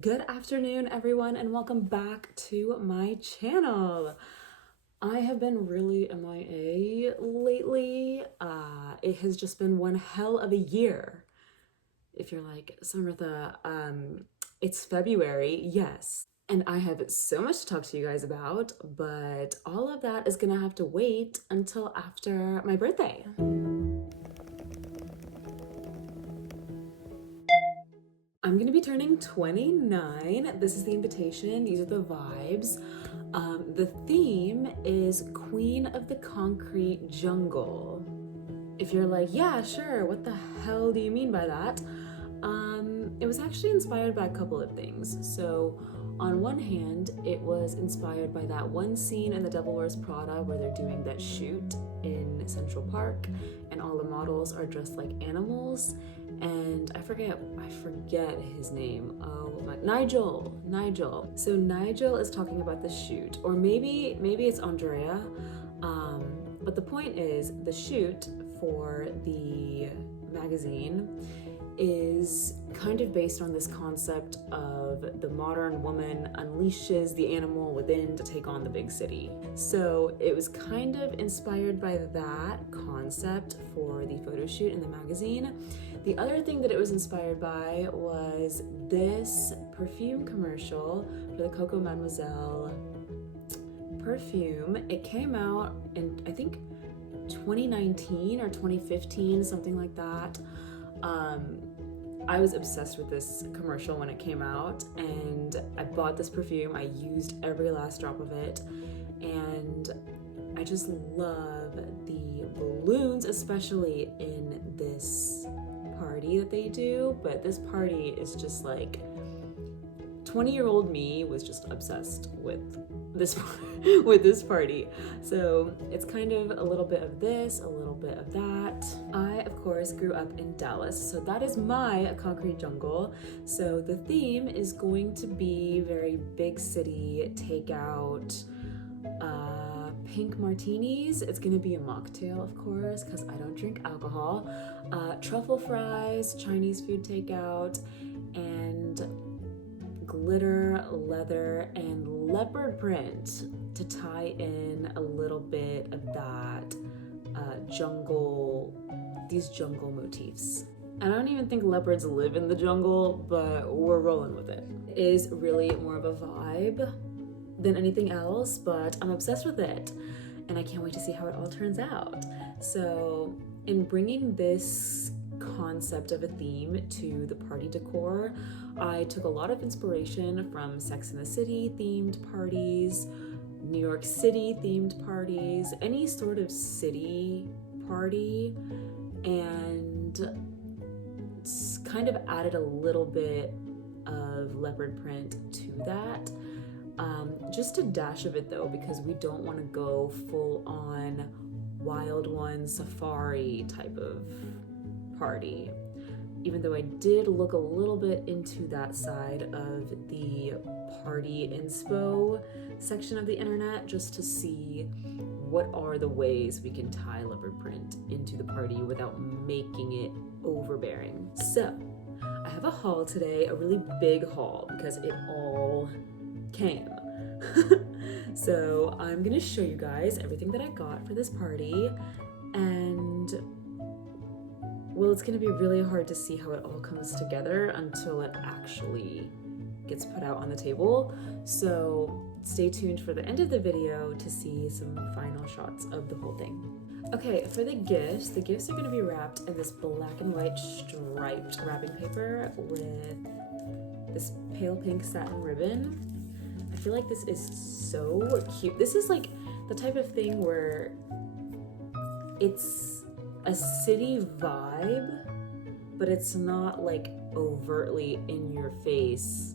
Good afternoon, everyone, and welcome back to my channel. I have been really MIA lately. It has just been one hell of a year. If you're like, Samritha, it's February, yes. And I have so much to talk to you guys about, but all of that is gonna have to wait until after my birthday. I'm gonna be turning 29. This is the invitation, these are the vibes. The theme is Queen of the Concrete Jungle. If you're like, yeah, sure, what the hell do you mean by that? It was actually inspired by a couple of things. So, on one hand, it was inspired by that one scene in The Devil Wears Prada where they're doing that shoot in Central Park and all the models are dressed like animals. And I forget his name. Oh my, Nigel. So Nigel is talking about the shoot, or maybe it's Andrea. But the point is, the shoot for the magazine is kind of based on this concept of the modern woman unleashes the animal within to take on the big city. So it was kind of inspired by that concept for the photo shoot in the magazine. The other thing that it was inspired by was this perfume commercial for the Coco Mademoiselle perfume. It came out in, I think, 2019 or 2015, something like that. I was obsessed with this commercial when it came out, and I bought this perfume. I used every last drop of it, and I just love the balloons, especially in this party that they do. But this party is just like 20-year-old me was just obsessed with this party. So it's kind of a little bit of this, a little bit of that. I, of course, grew up in Dallas, so that is my concrete jungle. So the theme is going to be very big city takeout, pink martinis. It's gonna be a mocktail, of course, because I don't drink alcohol. Truffle fries, Chinese food takeout, and glitter, leather, and leopard print to tie in a little bit of that these jungle motifs. I don't even think leopards live in the jungle, but we're rolling with it. It is really more of a vibe than anything else, but I'm obsessed with it, and I can't wait to see how it all turns out. So, in bringing this concept of a theme to the party decor, I took a lot of inspiration from Sex and the City themed parties, New York City themed parties, any sort of city party, and kind of added a little bit of leopard print to that. Just a dash of it though, because we don't want to go full on Wild One safari type of party. Even though I did look a little bit into that side of the party inspo section of the internet just to see what are the ways we can tie leopard print into the party without making it overbearing. So I have a haul today, a really big haul because it all came. So I'm gonna show you guys everything that I got for this party, and well, it's gonna be really hard to see how it all comes together until it actually gets put out on the table. So stay tuned for the end of the video to see some final shots of the whole thing. Okay, for the gifts are gonna be wrapped in this black and white striped wrapping paper with this pale pink satin ribbon. I feel like this is so cute. This is like the type of thing where it's a city vibe, but it's not like overtly in your face.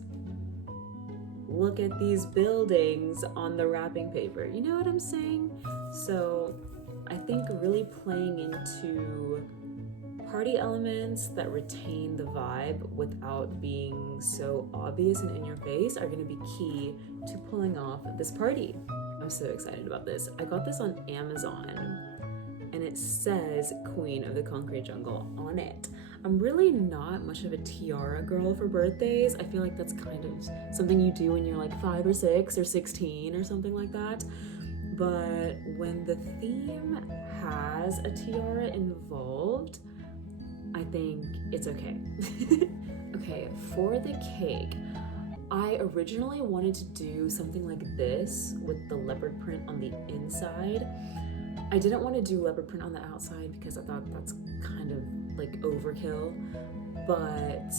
Look at these buildings on the wrapping paper. You know what I'm saying? So I think really playing into party elements that retain the vibe without being so obvious and in your face are going to be key to pulling off this party. I'm so excited about this. I got this on Amazon and it says Queen of the Concrete Jungle on it. I'm really not much of a tiara girl for birthdays. I feel like that's kind of something you do when you're like 5 or 6 or 16 or something like that. But when the theme has a tiara involved, I think it's okay. Okay, for the cake, I originally wanted to do something like this with the leopard print on the inside. I didn't want to do leopard print on the outside because I thought that's kind of like overkill, but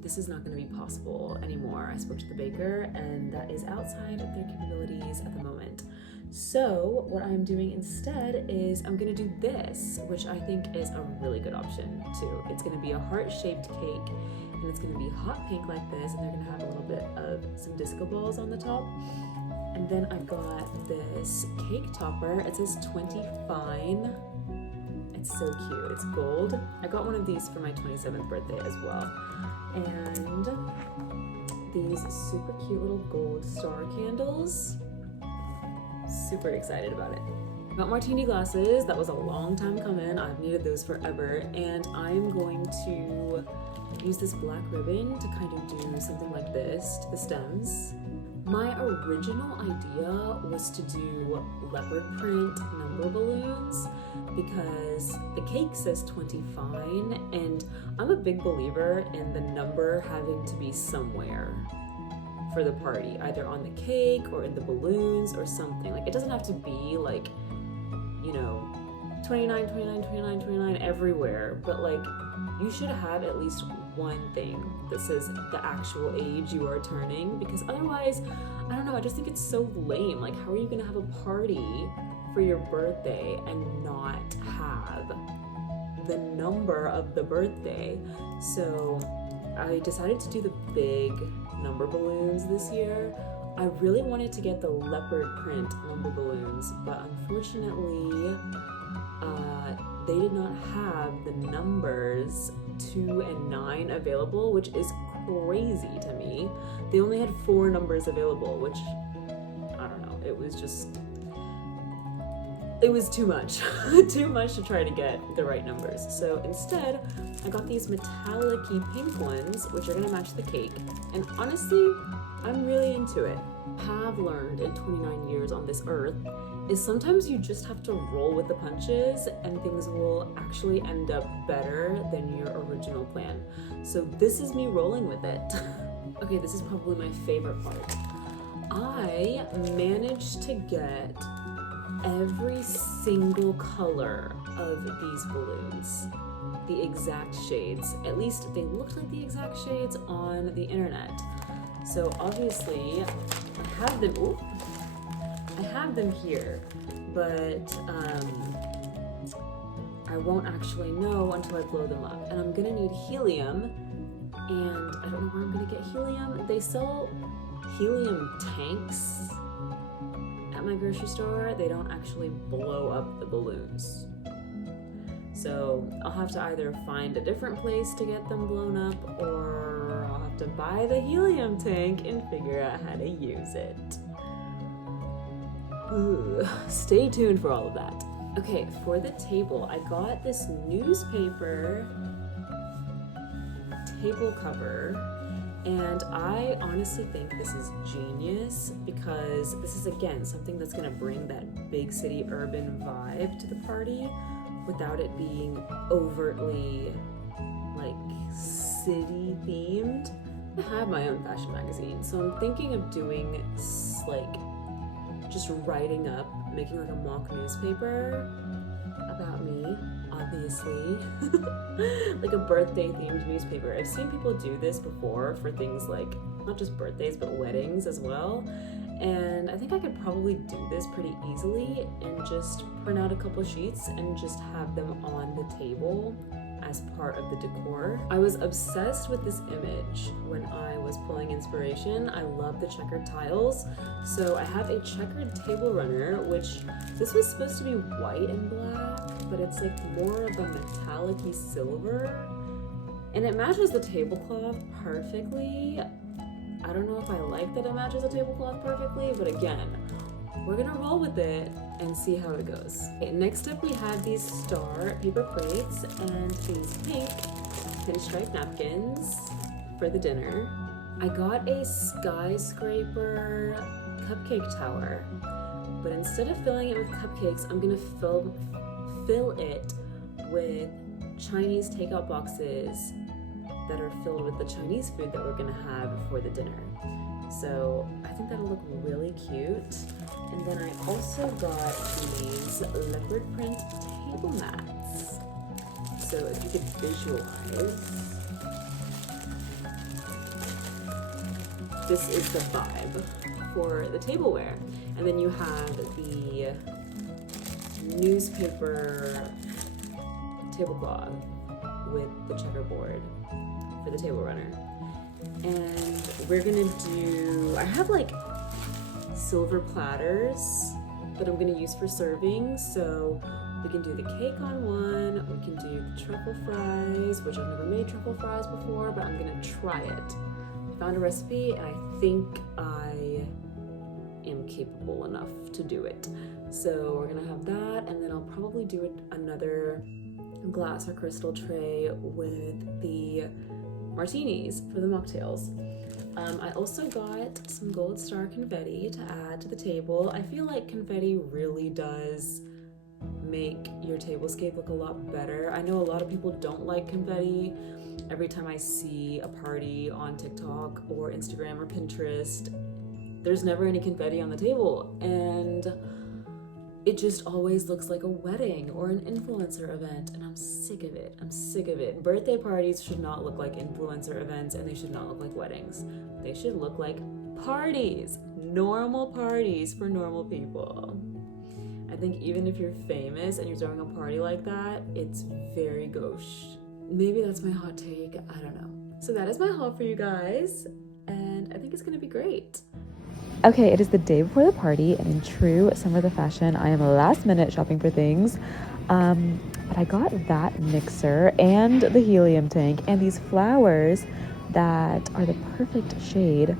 this is not going to be possible anymore. I spoke to the baker and that is outside of their capabilities at the moment. So what I'm doing instead is I'm going to do this, which I think is a really good option too. It's going to be a heart-shaped cake and it's going to be hot pink like this, and they're going to have a little bit of some disco balls on the top. And then I've got this cake topper. It says 20 fine. It's so cute. It's gold. I got one of these for my 27th birthday as well. And these super cute little gold star candles. Super excited about it. Got martini glasses. That was a long time coming. I've needed those forever. And I'm going to use this black ribbon to kind of do something like this to the stems. My original idea was to do leopard print number balloons because the cake says 20 fine, and I'm a big believer in the number having to be somewhere for the party, either on the cake or in the balloons or something. Like, it doesn't have to be like, you know, 29, 29, 29, 29 everywhere, but like, you should have at least one thing that says the actual age you are turning, because otherwise, I don't know, I just think it's so lame. Like, how are you gonna have a party for your birthday and not have the number of the birthday? So I decided to do the big number balloons this year. I really wanted to get the leopard print number balloons, but unfortunately, they did not have the numbers 2 and 9 available, which is crazy to me. They only had 4 numbers available, which, I don't know, it was too much. Too much to try to get the right numbers. So instead, I got these metallic-y pink ones, which are gonna match the cake. And honestly, I'm really into it. Have learned in 29 years on this earth is sometimes you just have to roll with the punches and things will actually end up better than your original plan. So this is me rolling with it. Okay, this is probably my favorite part. I managed to get every single color of these balloons, the exact shades. At least they looked like the exact shades on the internet. So obviously I have them here, but I won't actually know until I blow them up. And I'm gonna need helium, and I don't know where I'm gonna get helium. They sell helium tanks at my grocery store. They don't actually blow up the balloons. So I'll have to either find a different place to get them blown up, or I'll have to buy the helium tank and figure out how to use it. Ooh, stay tuned for all of that. Okay, for the table, I got this newspaper table cover, and I honestly think this is genius because this is, again, something that's gonna bring that big city urban vibe to the party without it being overtly like city themed. I have my own fashion magazine, so I'm thinking of doing like just writing up, making like a mock newspaper about me, obviously. Like a birthday themed newspaper. I've seen people do this before for things like not just birthdays but weddings as well, and I think I could probably do this pretty easily and just print out a couple sheets and just have them on the table as part of the decor. I was obsessed with this image when I was pulling inspiration. I love the checkered tiles, so I have a checkered table runner, which this was supposed to be white and black, but it's like more of a metallic-y silver, and it matches the tablecloth perfectly. I don't know if I like that it matches the tablecloth perfectly, but again, we're gonna roll with it and see how it goes. Okay, next up we have these star paper plates and these pink pinstripe napkins for the dinner. I got a skyscraper cupcake tower, but instead of filling it with cupcakes, I'm gonna fill it with Chinese takeout boxes that are filled with the Chinese food that we're gonna have for the dinner. So I think that'll look really cute. And then I also got these leopard print table mats. So if you could visualize, this is the vibe for the tableware. And then you have the newspaper tablecloth with the checkerboard for the table runner. And we're gonna do, I have like silver platters that I'm gonna use for serving. So we can do the cake on one, we can do the truffle fries, which I've never made truffle fries before, but I'm gonna try it. I found a recipe and I think I am capable enough to do it. So we're gonna have that, and then I'll probably do another glass or crystal tray with the martinis for the mocktails. I also got some gold star confetti to add to the table. I feel like confetti really does make your tablescape look a lot better. I know a lot of people don't like confetti. Every time I see a party on TikTok or Instagram or Pinterest, there's never any confetti on the table, and it just always looks like a wedding or an influencer event, and I'm sick of it. I'm sick of it. Birthday parties should not look like influencer events, and they should not look like weddings. They should look like parties, normal parties for normal people. I think even if you're famous and you're throwing a party like that, it's very gauche. Maybe that's my hot take, I don't know. So that is my haul for you guys, and I think it's gonna be great. Okay, it is the day before the party, and in true Summer the fashion, I am last minute shopping for things. But I got that mixer and the helium tank and these flowers that are the perfect shade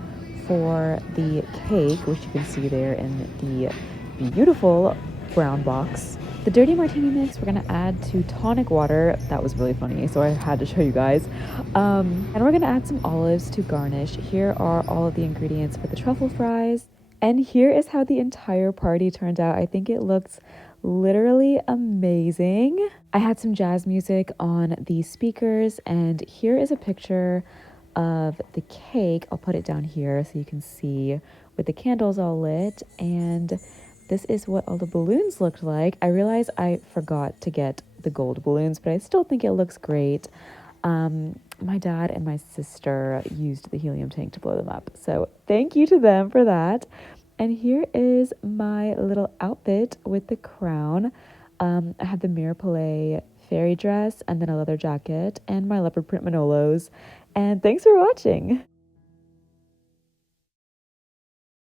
for the cake, which you can see there in the beautiful brown box. The dirty martini mix we're gonna add to tonic water. That was really funny, so I had to show you guys. And we're gonna add some olives to garnish. Here are all of the ingredients for the truffle fries. And here is how the entire party turned out. I think it looks literally amazing. I had some jazz music on the speakers, and here is a picture of the cake. I'll put it down here so you can see with the candles all lit, and this is what all the balloons looked like. I realize I forgot to get the gold balloons, but I still think it looks great. My dad and my sister used the helium tank to blow them up, so thank you to them for that. And here is my little outfit with the crown. I had the Mirapole fairy dress and then a leather jacket and my leopard print Manolos. And thanks for watching.